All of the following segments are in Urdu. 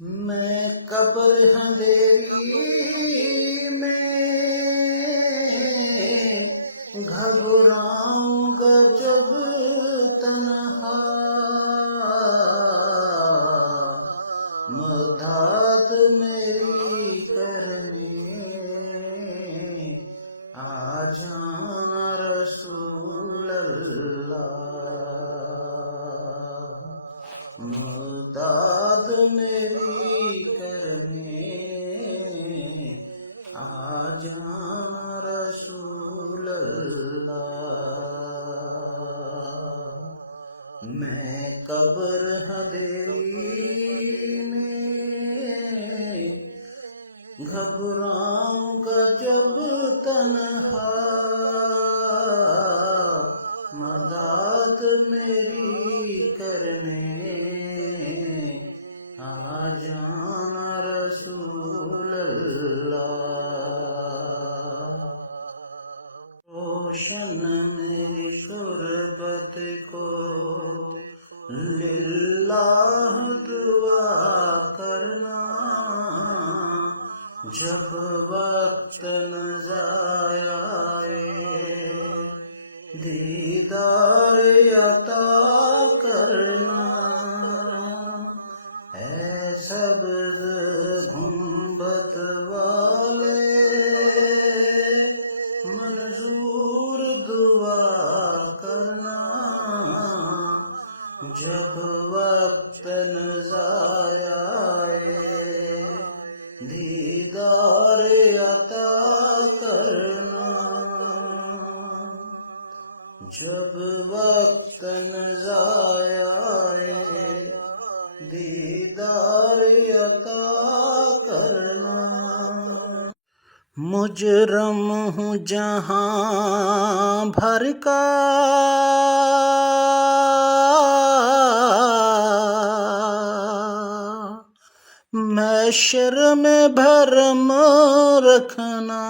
میں قبر اندھیری میں گھبراؤں گا جب تنہا، مدد میری کرنے آ جانا رسول اللہ، مدد میری کرنے آ جانا رسول اللہ۔ میں قبر اندھیری میں گھبراؤں گا جب تنہا، مدد میری کرنے آ جانا رسول اللہ۔ روشن میری شربت کو للہ دعا کرنا، جب وقت نظر آئے دیدار عطا کرنا، اے سبز گنبد والے منظور دعا کرنا، جب وقت نظر آئے دیدار عطا کرنا، جب وقت نظر آئے دیدار عطا کرنا۔ مجرم ہوں جہاں بھر کا، محشر میں بھرم رکھنا،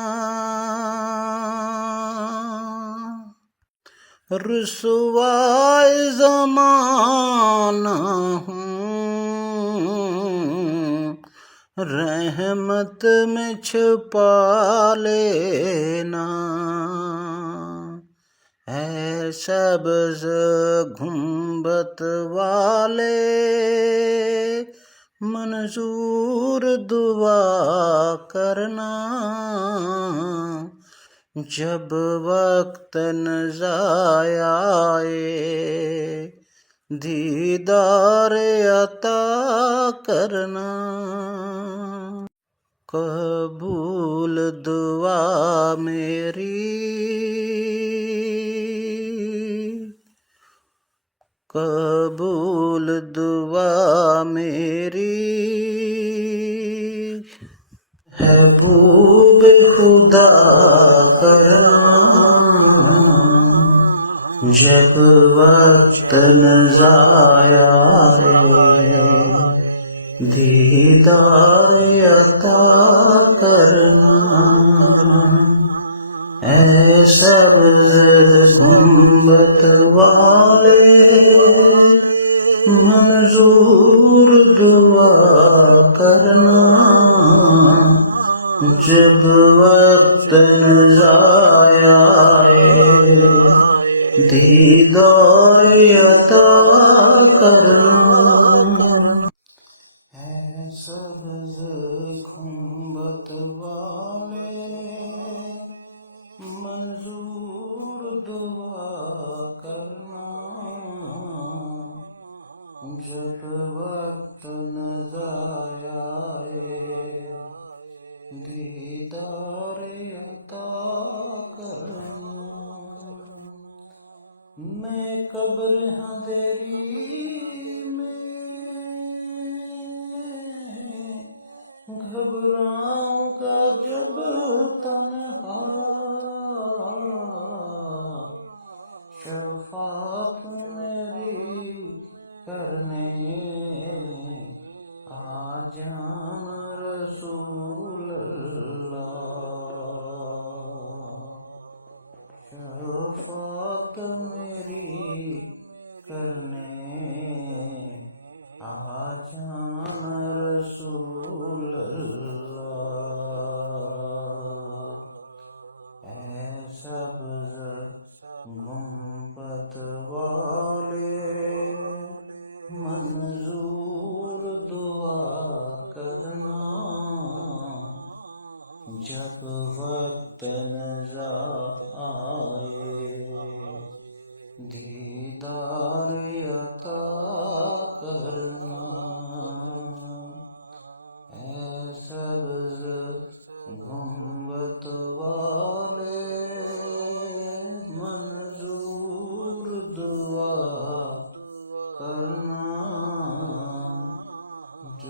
رسوائے زمانہ ہوں، رحمت میں چھپا لینا، اے سبز گنبد والے منظور دعا کرنا، جب وقت نظر آئے دیدار عطا کرنا، قبول دعا میری، قبول دعا میری، محبوب خدا کرنا، جب وقت نظر آئے دیدار عطا کرنا، اے سبز گنبد والے منظور دعا کرنا، جب وقت نظر آئے دیدار عطا کرنا، اے سبز گنبد والے منظور دعا کرنا، جب وقت نظر آئے دیدار عطا کرنا۔ میں قبر اندھیری میں گھبراؤں گا جب تنہا، شفاعت میری کرنے آ جانا رسول اللہ، شفاعت میری کرنے آ جانا رسول